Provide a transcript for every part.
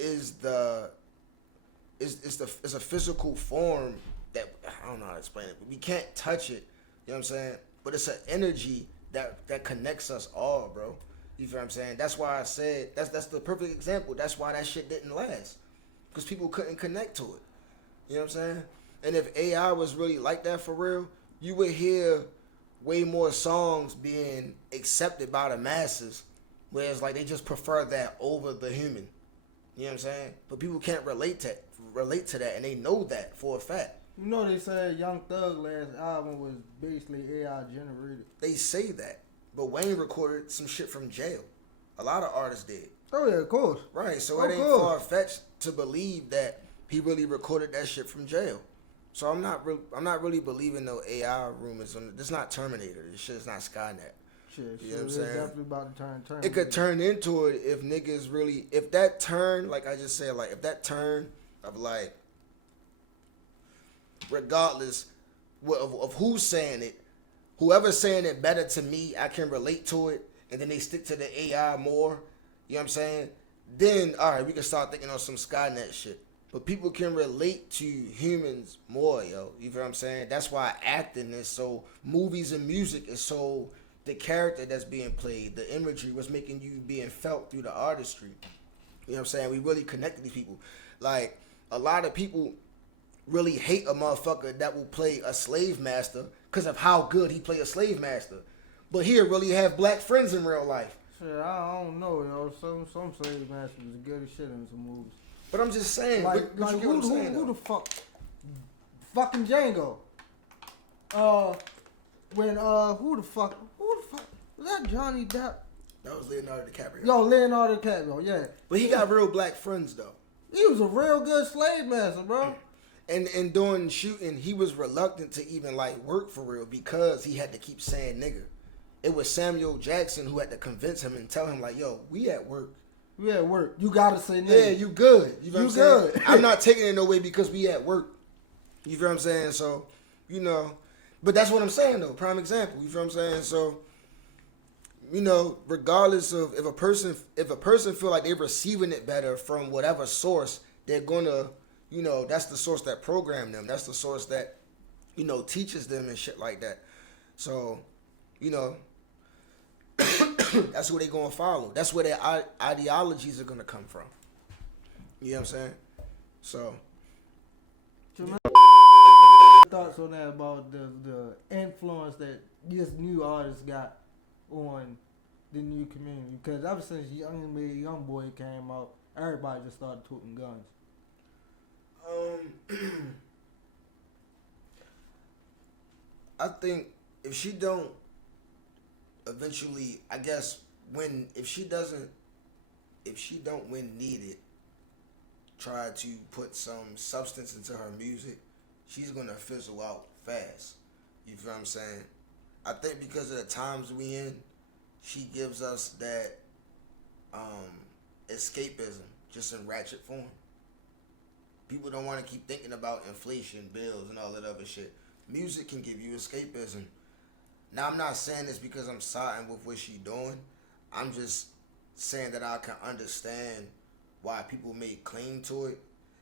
is it's a physical form that I don't know how to explain it. But we can't touch it. You know what I'm saying? But it's an energy that connects us all, bro. You feel what I'm saying? That's why I said that's the perfect example. That's why that shit didn't last, because people couldn't connect to it. You know what I'm saying? And if AI was really like that for real, you would hear way more songs being accepted by the masses, whereas like they just prefer that over the human. You know what I'm saying? But people can't relate to that, and they know that for a fact. You know they said Young Thug last album was basically AI generated. They say that, but Wayne recorded some shit from jail. A lot of artists did. Oh yeah, of course. Right, so it ain't far fetched to believe that he really recorded that shit from jail. So I'm not really believing no AI rumors. This not Terminator. This shit is not Skynet. Shit, you know what I'm saying? Definitely about to turn. It could turn into it if niggas really, if that turn, like I just said, like if that turn of like, regardless of who's saying it, whoever's saying it better to me, I can relate to it, and then they stick to the AI more. You know what I'm saying? Then all right, we can start thinking on some Skynet shit. But people can relate to humans more, yo. You feel what I'm saying? That's why acting is so, movies and music is so, the character that's being played, the imagery was making you being felt through the artistry. You know what I'm saying? We really connect to these people. Like, a lot of people really hate a motherfucker that will play a slave master because of how good he play a slave master. But he'll really have black friends in real life. Shit, I don't know, yo. Some slave masters is good as shit in some movies. But I'm just saying, who the fuck? Fucking Django. Who the fuck? Was that Johnny Depp? That was Leonardo DiCaprio. Yo, Leonardo DiCaprio, yeah. But he got real black friends, though. He was a real good slave master, bro. And during shooting, he was reluctant to even, like, work for real because he had to keep saying nigga. It was Samuel Jackson who had to convince him and tell him, like, yo, we at work. We at work. You gotta say nigga. Yeah, you good. You know what I'm good. saying? I'm not taking it no way because we at work. You feel what I'm saying? So, you know. But that's what I'm saying, though. Prime example. You feel what I'm saying? So, you know, regardless of if a person feel like they're receiving it better from whatever source, they're gonna, you know, that's the source that programmed them. That's the source that, you know, teaches them and shit like that. So, you know, that's where they gonna follow. That's where their ideologies are gonna come from. You know what I'm saying? So, thoughts on that about the influence that this new artist got on the new community? Because ever since Young Boy came out, everybody just started toting guns. I think if she don't eventually, I guess if she don't when needed, try to put some substance into her music, she's gonna fizzle out fast. You feel what I'm saying? I think because of the times we in, she gives us that escapism just in ratchet form. People don't want to keep thinking about inflation, bills, and all that other shit. Music can give you escapism. Now, I'm not saying this because I'm siding with what she doing. I'm just saying that I can understand why people may cling to it,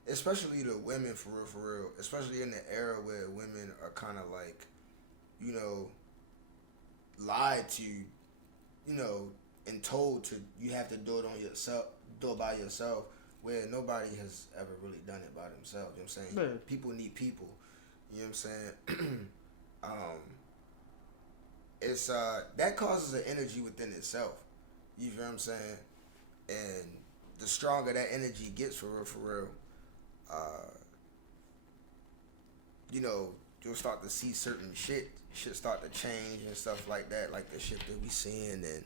especially the women, for real. Especially in the era where women are kind of like, you know, lied to, you know, and told to, you have to do it on yourself, do it by yourself, where nobody has ever really done it by themselves. You know what I'm saying? Man. People need people. You know what I'm saying? It's that causes an energy within itself. You feel what I'm saying? And the stronger that energy gets, for real, you know, you'll start to see certain shit start to change and stuff like that, like the shit that we seeing, and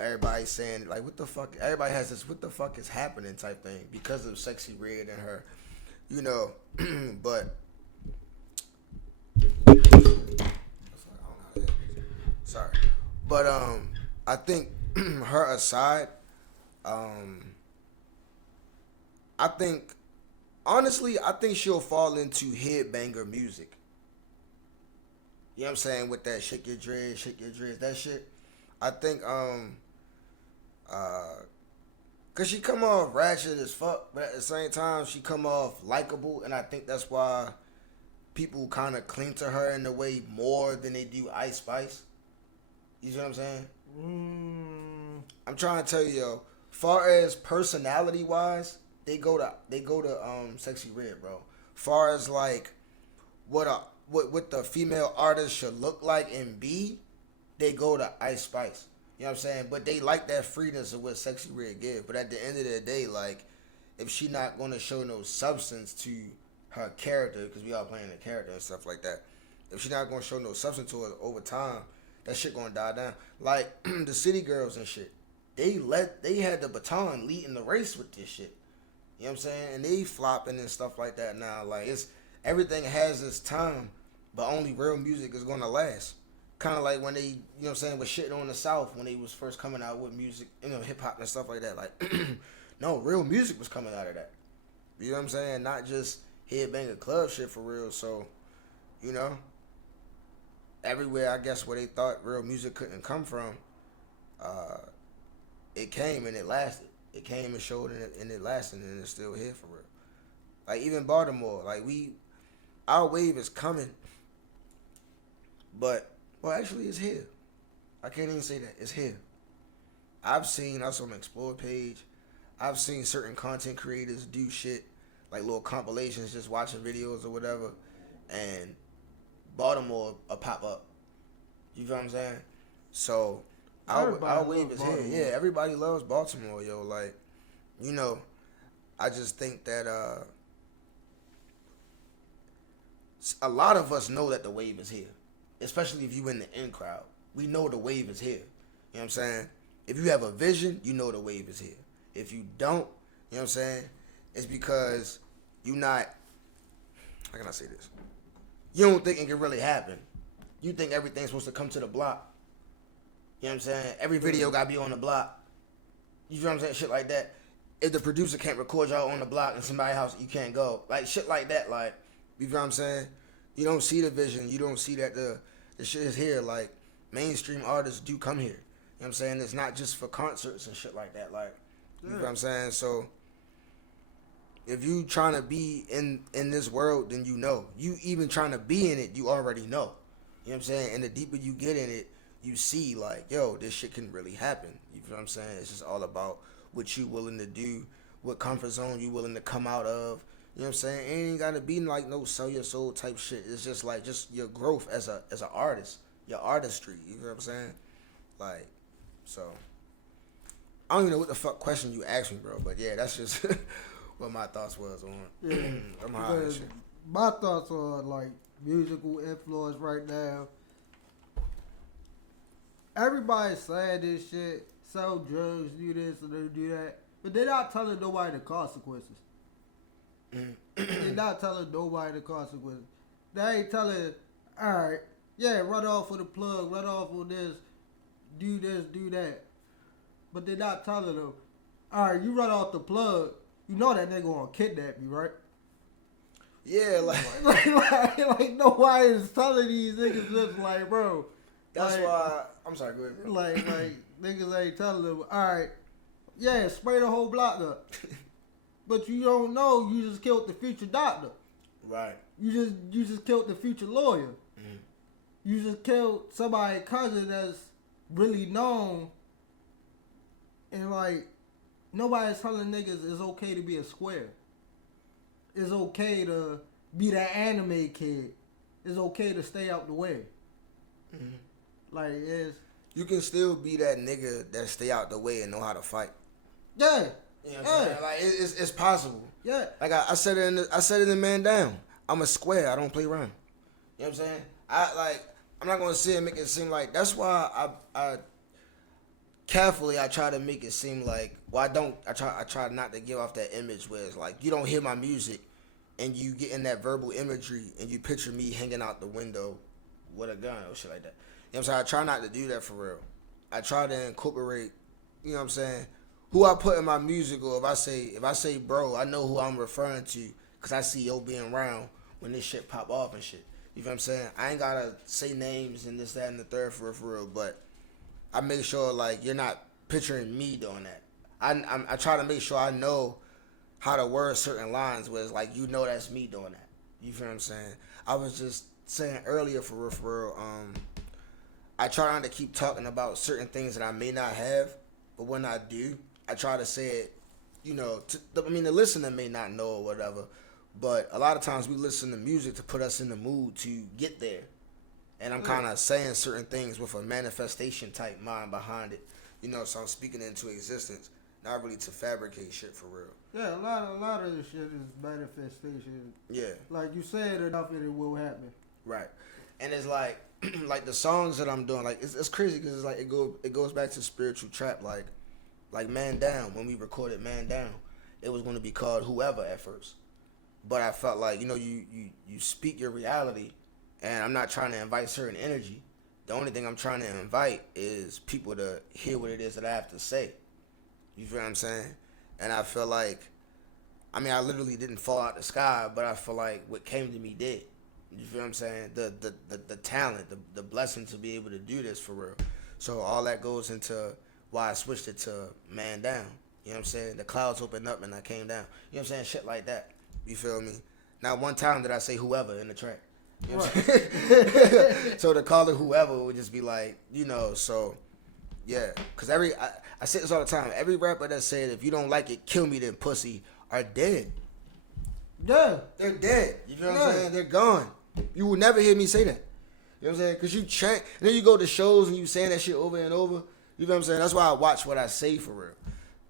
everybody's saying like, what the fuck? Everybody has this, what the fuck is happening type thing because of Sexy Red and her, you know, but. Sorry, but I think her aside, I think honestly, I think she'll fall into headbanger music. You know what I'm saying, with that shake your dreads, that shit. I think Cause she come off ratchet as fuck, but at the same time she come off likable, and I think that's why people kind of cling to her in a way more than they do Ice Spice. You see what I'm saying? I'm trying to tell you, yo. Far as personality wise, they go to Sexy Red, bro. Far as like what the female artist should look like and be, they go to Ice Spice. You know what I'm saying? But they like that freeness of what Sexy Red give. But at the end of the day, like, if she not gonna show no substance to her character, because we all playing a character and stuff like that, if she not gonna show no substance to it over time, that shit gonna die down. Like the City Girls and shit, they had the baton leading the race with this shit. You know what I'm saying? And they flopping and stuff like that now. Like, it's everything has its time, but only real music is gonna last. Kind of like when they, you know what I'm saying, was shitting on the South when they was first coming out with music, you know, hip hop and stuff like that. Like, no, real music was coming out of that. You know what I'm saying? Not just headbanger club shit for real. So, you know, everywhere I guess where they thought real music couldn't come from, it came and it lasted. It came and showed and it lasted and it's still here for real. Like even Baltimore, like our wave is coming, but well, actually, it's here. I can't even say that. It's here. I've seen us on the Explore page. I've seen certain content creators do shit, like little compilations, just watching videos or whatever, and Baltimore will pop up. You feel what I'm saying? So, our wave is here. Yeah, everybody loves Baltimore, yo. Like, you know, I just think that a lot of us know that the wave is here. Especially if you in the in crowd. We know the wave is here. You know what I'm saying? If you have a vision, you know the wave is here. If you don't, you know what I'm saying? It's because you not, how can I say this? You don't think it can really happen. You think everything's supposed to come to the block. You know what I'm saying? Every video got to be on the block. You feel what I'm saying? Shit like that. If the producer can't record y'all on the block in somebody's house, you can't go. Like shit like that. Like, you feel what I'm saying? You don't see the vision. You don't see that the shit is here. Like, mainstream artists do come here. You know what I'm saying? It's not just for concerts and shit like that. Like, you know what I'm saying? So, if you trying to be in this world, then you know. You even trying to be in it, you already know. You know what I'm saying? And the deeper you get in it, you see, like, yo, this shit can really happen. You know what I'm saying? It's just all about what you willing to do, what comfort zone you willing to come out of. You know what I'm saying? It ain't gotta be like no sell your soul type shit. It's just like just your growth as an artist, your artistry. You know what I'm saying? Like, so I don't even know what the fuck question you asked me, bro. But yeah, that's just what my thoughts was on. Yeah, I'm high and shit. my thoughts on like musical influence right now. Everybody's saying this shit, sell drugs, do this and do that, but they're not telling nobody the consequences. They're not telling nobody the consequences. They ain't telling, alright, yeah, run off with the plug, run off with this, do that. But they're not telling them, alright, you run off the plug, you know that nigga gonna kidnap you, right? Yeah, like nobody is telling these niggas just like, bro. That's like, why I'm sorry, go ahead, bro. Like niggas ain't telling them, alright, yeah, spray the whole block up. But you don't know you just killed the future doctor. Right. You just killed the future lawyer. Mm-hmm. You just killed somebody's cousin that's really known. And like nobody's telling niggas it's okay to be a square. It's okay to be that anime kid. It's okay to stay out the way. Mm-hmm. Like it's you can still be that nigga that stay out the way and know how to fight. Yeah. You know what I'm saying? Like it's possible. Yeah. Like I said it in Man Down. I'm a square. I don't play around. You know what I'm saying? I'm not gonna sit and make it seem like that's why I carefully I try to make it seem like I try not to give off that image where it's like you don't hear my music and you get in that verbal imagery and you picture me hanging out the window with a gun or shit like that. You know what I'm saying? I try not to do that for real. I try to incorporate, you know what I'm saying, who I put in my music, or if I say bro, I know who I'm referring to because I see yo being around when this shit pop off and shit. You know what I'm saying? I ain't gotta say names and this, that, and the third for real, but I make sure like you're not picturing me doing that. I try to make sure I know how to word certain lines where it's like, you know, that's me doing that. You feel what I'm saying? I was just saying earlier, for real, I try not to keep talking about certain things that I may not have, but when I do, I try to say it, you know, the listener may not know or whatever, but a lot of times we listen to music to put us in the mood to get there. And I'm kind of saying certain things with a manifestation type mind behind it, you know, so I'm speaking into existence, not really to fabricate shit for real. Yeah, a lot of this shit is manifestation. Yeah. Like you said enough, it will happen. Right. And it's like, like the songs that I'm doing, like it's crazy because it's like it goes back to spiritual trap, like Man Down. When we recorded Man Down, it was going to be called Whoever at first, but I felt like, you know, you speak your reality, and I'm not trying to invite certain energy. The only thing I'm trying to invite is people to hear what it is that I have to say. You feel what I'm saying? And I feel like, I mean, I literally didn't fall out the sky, but I feel like what came to me did. You feel what I'm saying? The talent, the blessing to be able to do this for real. So all that goes into why I switched it to Man Down. You know what I'm saying? The clouds opened up and I came down. You know what I'm saying? Shit like that. You feel me? Not one time did I say whoever in the track. You know what I'm saying? So to call it whoever would just be like, you know, so yeah. Because I say this all the time. Every rapper that said, if you don't like it, kill me then pussy, are dead. Yeah. They're dead. You feel what I'm saying? They're gone. You will never hear me say that. You know what I'm saying? Because you chant, and then you go to shows and you saying that shit over and over. You know what I'm saying? That's why I watch what I say for real.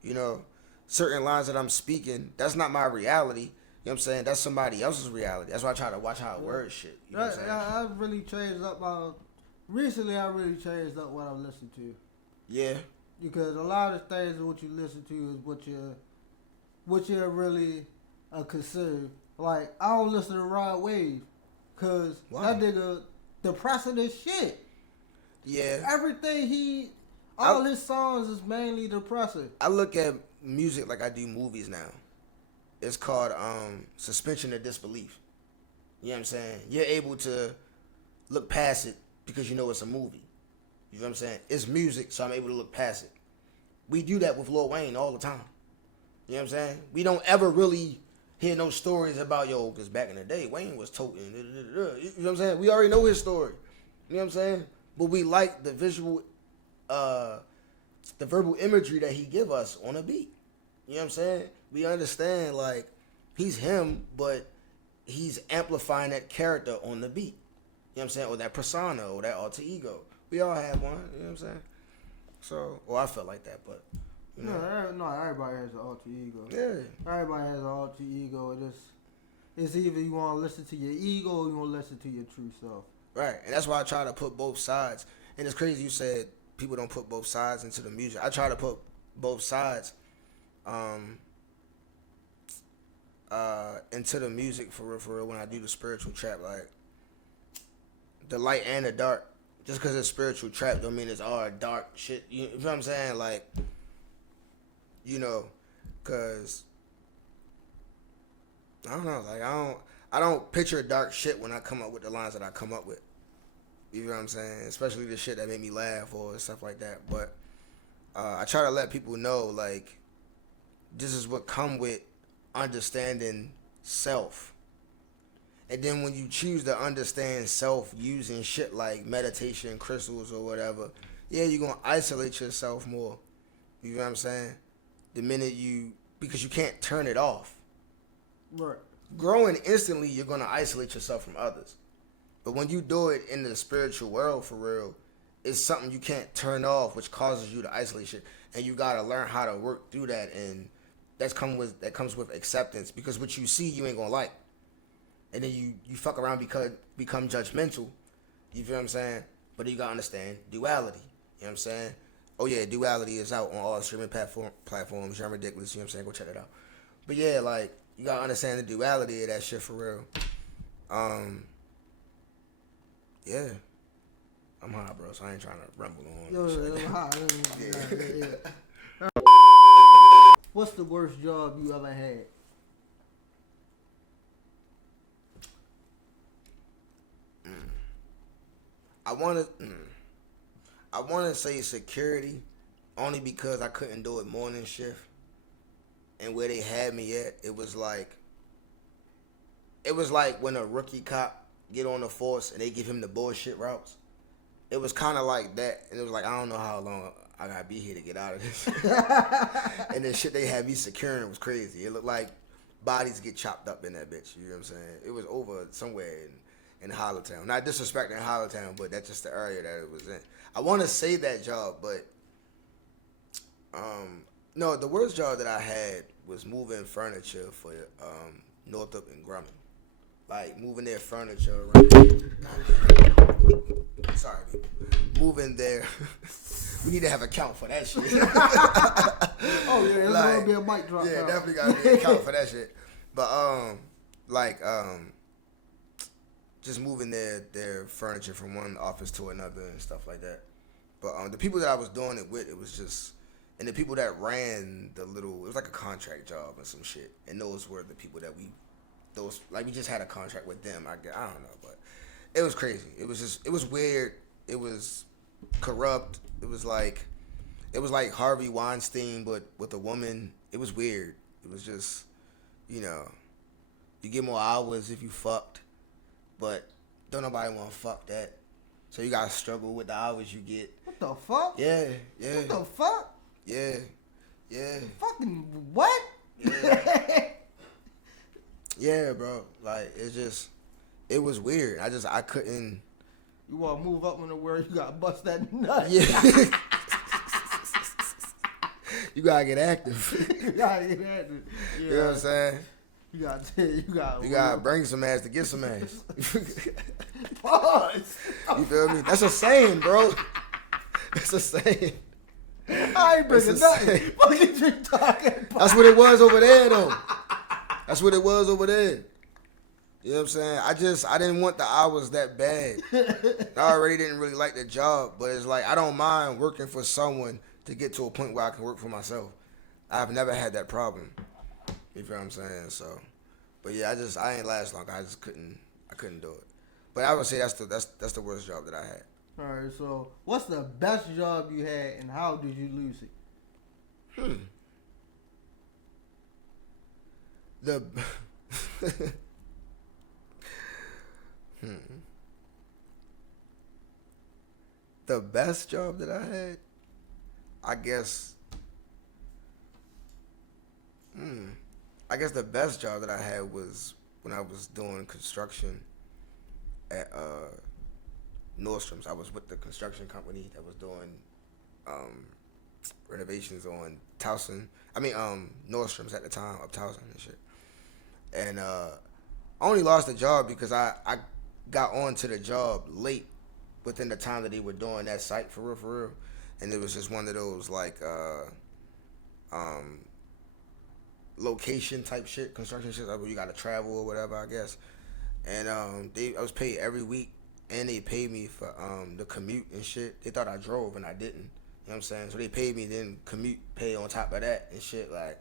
You know, certain lines that I'm speaking, that's not my reality. You know what I'm saying? That's somebody else's reality. That's why I try to watch how I word shit. You know what I'm saying? I really changed up recently I really changed up what I listen to. Yeah. Because a lot of things what you listen to is what you're really considered. Like, I don't listen to Rod Wave because that nigga depressing as shit. Yeah. Everything all his songs is mainly depressing. I look at music like I do movies now. It's called suspension of disbelief. You know what I'm saying? You're able to look past it because you know it's a movie. You know what I'm saying? It's music, so I'm able to look past it. We do that with Lil Wayne all the time. You know what I'm saying? We don't ever really hear no stories about, yo, because back in the day, Wayne was toting. You know what I'm saying? We already know his story. You know what I'm saying? But we like the visual, the verbal imagery that he give us on a beat. You know what I'm saying? We understand, like, he's him, but he's amplifying that character on the beat. You know what I'm saying? Or that persona, or that alter ego. We all have one. You know what I'm saying? So, I felt like that, but... You know. No, everybody has an alter ego. Yeah. Everybody has an alter ego. It's either you want to listen to your ego or you want to listen to your true self. Right, and that's why I try to put both sides. And it's crazy you said people don't put both sides into the music. I try to put both sides into the music for real when I do the spiritual trap. Like, the light and the dark. Just because it's spiritual trap don't mean it's all dark shit. You know what I'm saying? Like, you know, because I don't know. Like, I don't picture dark shit when I come up with the lines that I come up with. You know what I'm saying? Especially the shit that made me laugh or stuff like that. But I try to let people know, like, this is what come with understanding self. And then when you choose to understand self using shit like meditation, crystals, or whatever, yeah, you're going to isolate yourself more. You know what I'm saying? The minute because you can't turn it off. Right. Growing instantly, you're going to isolate yourself from others. But when you do it in the spiritual world for real, it's something you can't turn off, which causes you to isolate shit. And you got to learn how to work through that. And that comes with acceptance, because what you see, you ain't going to like. And then you fuck around because become judgmental. You feel what I'm saying? But you got to understand duality. You know what I'm saying? Oh, yeah, duality is out on all streaming platforms. You're Ridiclous. You know what I'm saying? Go check it out. But, yeah, like, you got to understand the duality of that shit for real. Yeah. I'm high, bro, so I ain't trying to rumble on. Yo, I'm high. Yeah. What's the worst job you ever had? I want to say security, only because I couldn't do it morning shift. And where they had me at, it was like when a rookie cop get on the force and they give him the bullshit routes. It was kind of like that, and it was like, I don't know how long I gotta be here to get out of this. And the shit they had me securing was crazy. It looked like bodies get chopped up in that bitch. You know what I'm saying? It was over somewhere in Hollowtown. Not disrespecting Hollowtown, but that's just the area that it was in. I want to say that job, but no, the worst job that I had was moving furniture for Northup and Grumman. Like moving their furniture around. Sorry, people. Moving their. We need to have a count for that shit. Oh yeah, there's gonna be a mic drop. Yeah, definitely gotta be a count for that shit. But just moving their furniture from one office to another and stuff like that. But the people that I was doing it with, it was just, and the people that ran it was like a contract job and some shit. And those were the people that we just had a contract with them. I don't know, but it was crazy. It was weird. It was corrupt. It was like Harvey Weinstein, but with a woman. It was weird. It was just, you get more hours if you fucked, but don't nobody want to fuck that. So you gotta struggle with the hours you get. What the fuck? Yeah. What the fuck? Yeah. Fucking what? Yeah. Yeah, bro. Like, it was weird. I couldn't. You want to move up in the world, you got to bust that nut. Yeah. You got to get active. You got to get active. Yeah. You know what I'm saying? You got to bring some ass to get some ass. Pause. You feel me? That's a saying, bro. That's a saying. I ain't bringing nothing. What are you talking about? That's what it was over there, though. That's what it was over there. You know what I'm saying? I didn't want the hours that bad. I already didn't really like the job, but it's like I don't mind working for someone to get to a point where I can work for myself. I've never had that problem. You feel what I'm saying? So, but yeah, I ain't last long. I couldn't do it. But I would say that's the worst job that I had. All right. So, what's the best job you had, and how did you lose it? The best job that I had, I guess the best job that I had was when I was doing construction at Nordstrom's. I was with the construction company that was doing renovations on Nordstrom's at the time, up Towson and shit. And I only lost the job because I got onto the job late within the time that they were doing that site for real. And it was just one of those like location type shit, construction shit, like where you gotta travel or whatever, I guess. And I was paid every week, and they paid me for the commute and shit. They thought I drove and I didn't. You know what I'm saying? So they paid me, then commute pay on top of that and shit. Like,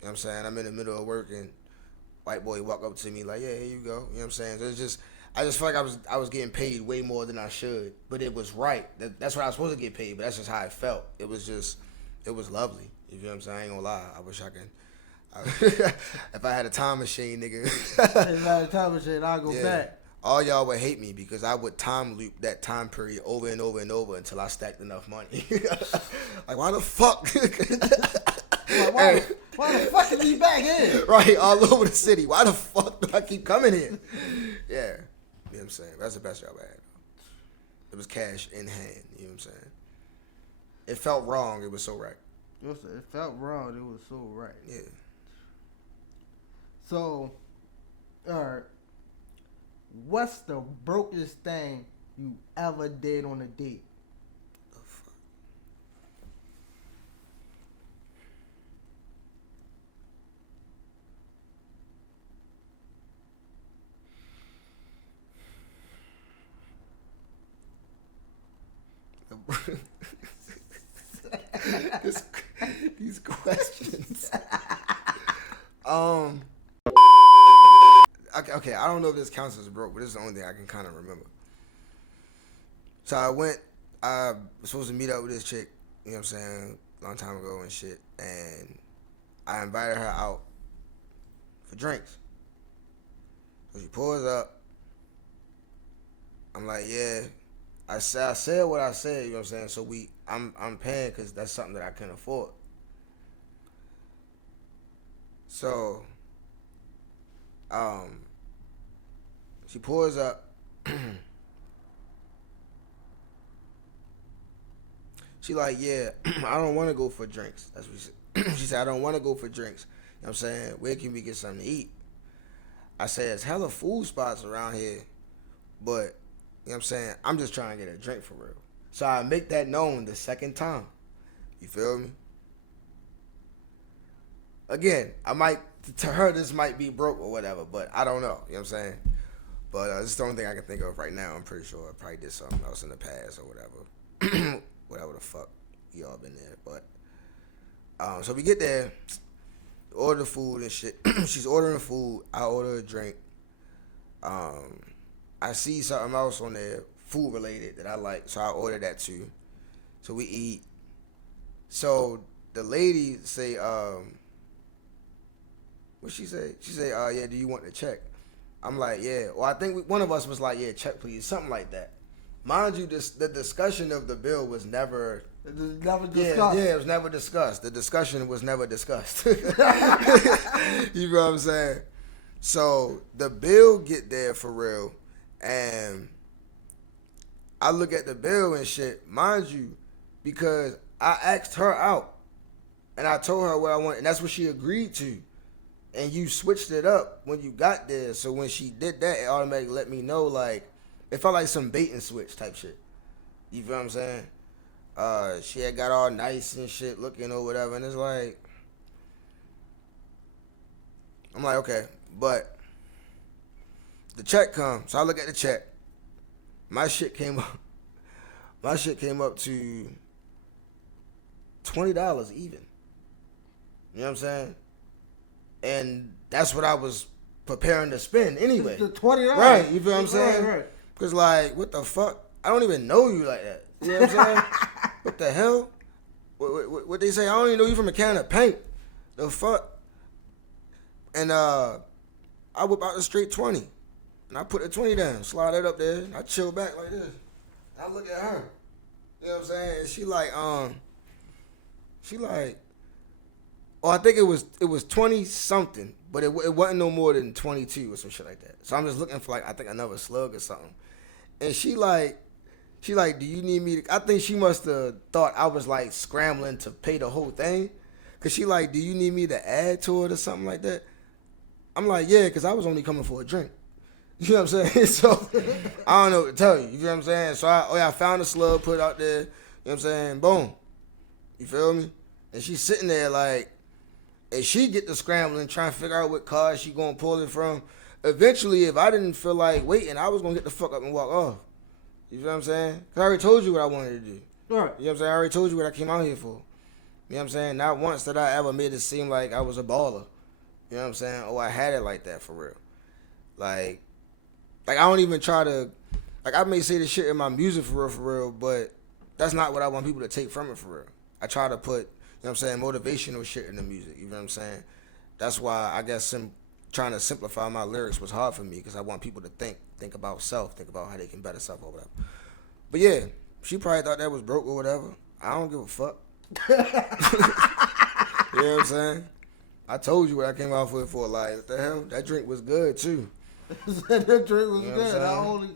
you know what I'm saying? I'm in the middle of work and white boy walk up to me like, yeah, here you go. You know what I'm saying? So it's just, I just feel like I was getting paid way more than I should, but it was right. That's what I was supposed to get paid, but that's just how I felt. It was lovely. You know what I'm saying? I ain't gonna lie. I wish I could. If I had a time machine, nigga. If I had a time machine, I'll go back. All y'all would hate me because I would time loop that time period over and over and over until I stacked enough money. Like, why the fuck? Why the fuck is he back in? Right, all over the city. Why the fuck do I keep coming here? Yeah. You know what I'm saying? That's the best job I had. It was cash in hand. You know what I'm saying? It felt wrong. It was so right. It felt wrong. It was so right. Yeah. So, alright. What's the brokest thing you ever did on a date? The fuck? These questions. Okay, I don't know if this counts as broke, but this is the only thing I can kind of remember. So I was supposed to meet up with this chick, you know what I'm saying? long time ago and shit, and I invited her out for drinks. So she pulls up. I'm like, yeah. I said what I said, you know what I'm saying? So I'm paying because that's something that I can afford. So, she pulls up. She like, yeah, I don't want to go for drinks. That's what she said. She said, I don't want to go for drinks. You know what I'm saying? Where can we get something to eat? I said, there's hella food spots around here, but, you know what I'm saying? I'm just trying to get a drink for real. So I make that known the second time. You feel me? Again, to her, this might be broke or whatever, but I don't know. You know what I'm saying? But this is the only thing I can think of right now. I'm pretty sure I probably did something else in the past or whatever. Whatever the fuck y'all been there. But so we get there, order food and shit. She's ordering food. I order a drink. I see something else on there, food related, that I like, so I order that too. So we eat. So the lady say, what she say? She say, yeah, do you want the check? I'm like, yeah. Well, I think one of us was like, yeah, check please, something like that. Mind you, the discussion of the bill was never... It was never discussed. Yeah, it was never discussed. The discussion was never discussed. You know what I'm saying? So the bill get there for real, and I look at the bill and shit, mind you, because I asked her out, and I told her what I wanted, and that's what she agreed to. And you switched it up when you got there, so when she did that, it automatically let me know, like, it felt like some bait and switch type shit. You feel what I'm saying? She had got all nice and shit looking or whatever, and it's like, I'm like, okay, but the check comes, so I look at the check. My shit came up to $20 even. You know what I'm saying? And that's what I was preparing to spend anyway. The $20. Right, you feel what I'm saying? Right. Because, like, what the fuck? I don't even know you like that. You know what I'm saying? What the hell? What they say? I don't even know you from a can of paint. The fuck? And I whip out the straight 20. And I put the 20 down, slide it up there. And I chill back like this. And I look at her. You know what I'm saying? And she like, oh, I think it was 20 something, but it wasn't no more than 22 or some shit like that. So I'm just looking for like, I think another slug or something. And she like, do you need me to, I think she must have thought I was like scrambling to pay the whole thing. Cause she like, do you need me to add to it or something like that? I'm like, yeah, cause I was only coming for a drink. You know what I'm saying? So I don't know what to tell you. You know what I'm saying? So I found a slug, put it out there. You know what I'm saying? Boom. You feel me? And she's sitting there like, and she get to scrambling, trying to figure out what car she gonna pull it from. Eventually, if I didn't feel like waiting, I was gonna get the fuck up and walk off. You feel what I'm saying? Cause I already told you what I wanted to do. Right. You know what I'm saying? I already told you what I came out here for. You know what I'm saying? Not once did I ever made it seem like I was a baller. You know what I'm saying? Oh, I had it like that for real. Like I don't even try to, like I may say this shit in my music for real, but that's not what I want people to take from it for real. I try to put, you know what I'm saying, motivational shit in the music. You know what I'm saying? That's why I guess trying to simplify my lyrics was hard for me because I want people to think about self, think about how they can better self or whatever. But yeah, she probably thought that was broke or whatever. I don't give a fuck. You know what I'm saying? I told you what I came out for. Like, what the hell? That drink was good too. That drink was You know good. I what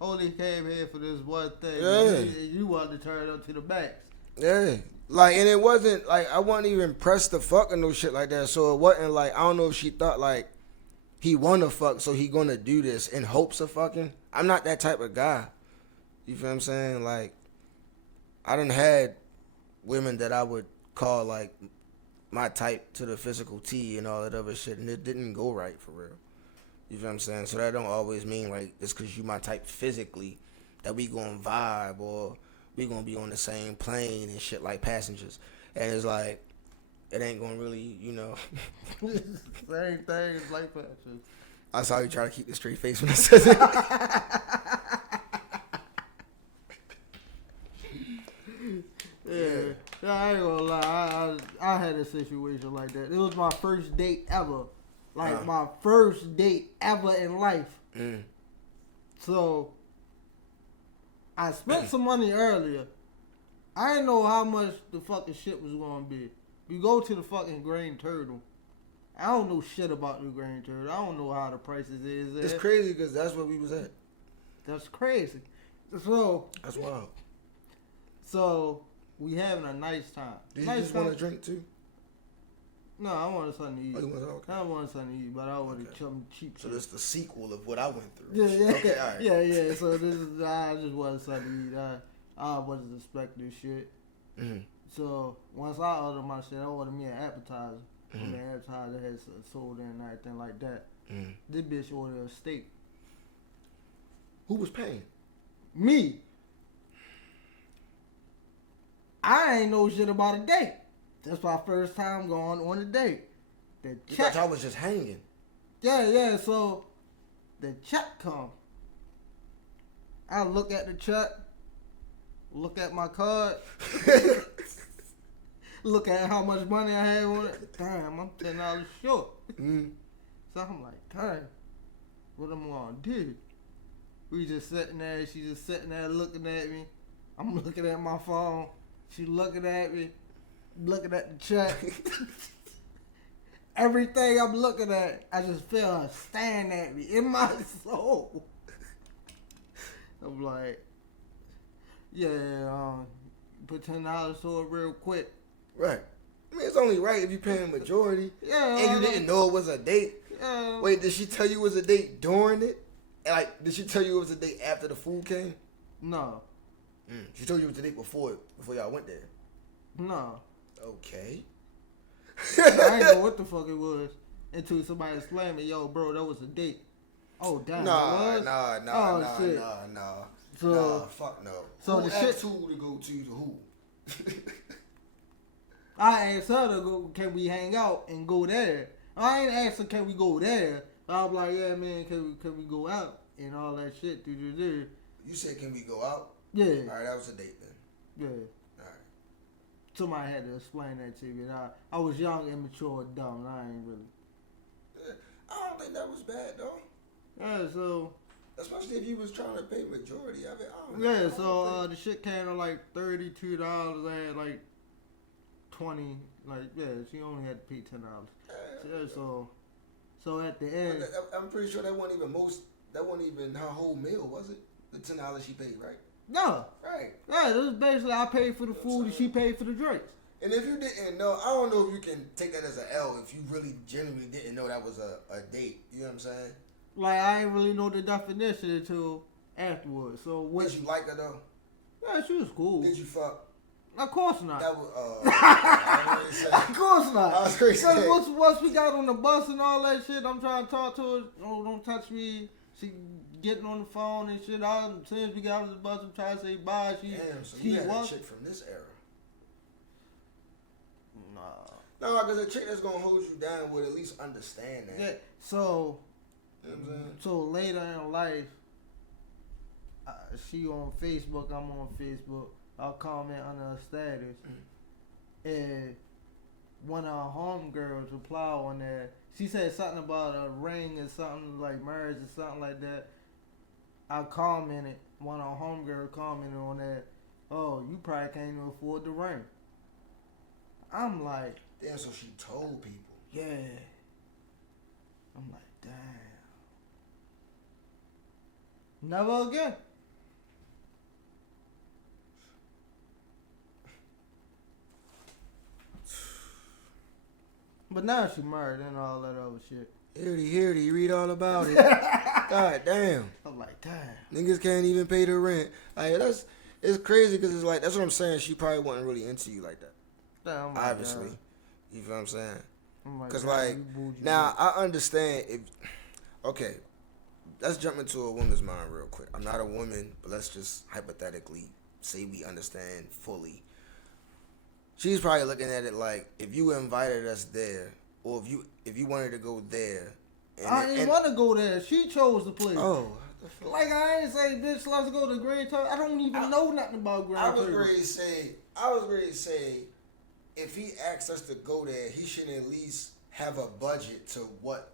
only came here for this one thing. Yeah. You wanted to turn it up to the max. Yeah. Like, and it wasn't, like, I wasn't even pressed to fuck or no shit like that. So it wasn't like, I don't know if she thought, like, he wanna fuck, so he gonna do this in hopes of fucking. I'm not that type of guy. You feel what I'm saying? Like, I done had women that I would call, like, my type to the physical T and all that other shit, and it didn't go right for real. You feel what I'm saying? So that don't always mean, like, it's because you my type physically that we gonna vibe or we gonna be on the same plane and shit like passengers. And it's like, it ain't gonna really, you know. Same thing as like passengers. I saw you try to keep the straight face when I said that. Yeah. I ain't gonna lie. I had a situation like that. It was my first date ever. Like, my first date ever in life. Mm. So, I spent some money earlier. I didn't know how much the fucking shit was gonna be. We go to the fucking Green Turtle. I don't know shit about the Green Turtle. I don't know how the prices is there. It's crazy because that's where we was at. That's crazy. So That's wild. So we having a nice time. Did nice you just time. want a drink too? No, I wanted something to eat. Oh, you want okay. I wanted something to eat, but I wanted something cheap. So this is the sequel of what I went through. Yeah, yeah. Okay, all right. Yeah. So this is I just wanted something to eat. I wasn't expecting this shit. Mm-hmm. So once I ordered my shit, I ordered me an appetizer. Mm-hmm. The appetizer had soda and everything like that. Mm-hmm. This bitch ordered a steak. Who was paying? Me. I ain't know shit about a date. That's my first time going on a date. The You check. thought y'all was just hanging. Yeah. So the check come. I look at the check. Look at my card. Look at how much money I had on it. Damn, I'm $10 short. Mm. So I'm like, damn, what am I gonna do? We just sitting there. She just sitting there looking at me. I'm looking at my phone. She looking at me, looking at the check. Everything I'm looking at, I just feel her staring at me in my soul. I'm like, yeah, put $10 to it real quick. Right. I mean, it's only right if you're paying majority. Yeah. And you didn't know it was a date. Yeah. Wait, did she tell you it was a date during it? And like, did she tell you it was a date after the food came? No. She told you it was a date before y'all went there. No. Okay. I didn't know what the fuck it was until somebody explained me, yo, bro, that was a date. Oh, damn. Nah. So, fuck no. So who the asked shit. who to go to who? I asked her to go, can we hang out and go there? I ain't asked her, can we go there? I was like, yeah, man, can we go out and all that shit. You said, can we go out? Yeah. All right, that was a date then. Yeah. All right. Somebody had to explain that to me. And I was young, immature, dumb. And I ain't really. Yeah, I don't think that was bad though. Yeah, so. Especially if you was trying to pay majority of it. Yeah, so the shit came to like $32. I had like 20. Like, yeah, she only had to pay $10. Yeah, so at the end. I'm pretty sure that wasn't even her whole meal, was it? The $10 she paid, right? No. Right. Yeah, this is basically I paid for the food and she paid for the drinks. And if you didn't know, I don't know if you can take that as an L if you really genuinely didn't know that was a date. You know what I'm saying? Like, I ain't really know the definition until afterwards. So what? Did you like her though? Yeah, she was cool. Did you fuck? Of course not. That was Of course not. I was crazy. Because once we got on the bus and all that shit, I'm trying to talk to her. Oh, don't touch me. She getting on the phone and shit. As soon as we got on the bus, I'm trying to say bye. So you had a chick from this era. Nah. No, because a chick that's gonna hold you down would at least understand that. Yeah. So. You know what I'm saying? So later in life, she on Facebook. I'm on Facebook. I'll comment on her status, and one of our homegirls reply on there. She said something about a ring or something like marriage or something like that. I commented. One of our homegirls commented on that. Oh, you probably can't even afford the ring. I'm like, damn. So she told people. yeah. I'm like, damn. Never again. But now she married and all that other shit. Hear you read all about it. God damn. I'm like, damn. Niggas can't even pay the rent. Like, it's crazy because it's like, that's what I'm saying. She probably wasn't really into you like that. Damn, like, obviously. damn. You feel what I'm saying? Because, like, now I understand if, okay, let's jump into a woman's mind real quick. I'm not a woman, but let's just hypothetically say we understand fully. She's probably looking at it like, if you invited us there, or if you wanted to go there. I didn't want to go there. She chose the place. Oh. Like, I ain't say, bitch, let's go to Grand Turtle. I don't even know nothing about Grand Turtle. I was ready to say, if he asks us to go there, he should at least have a budget to what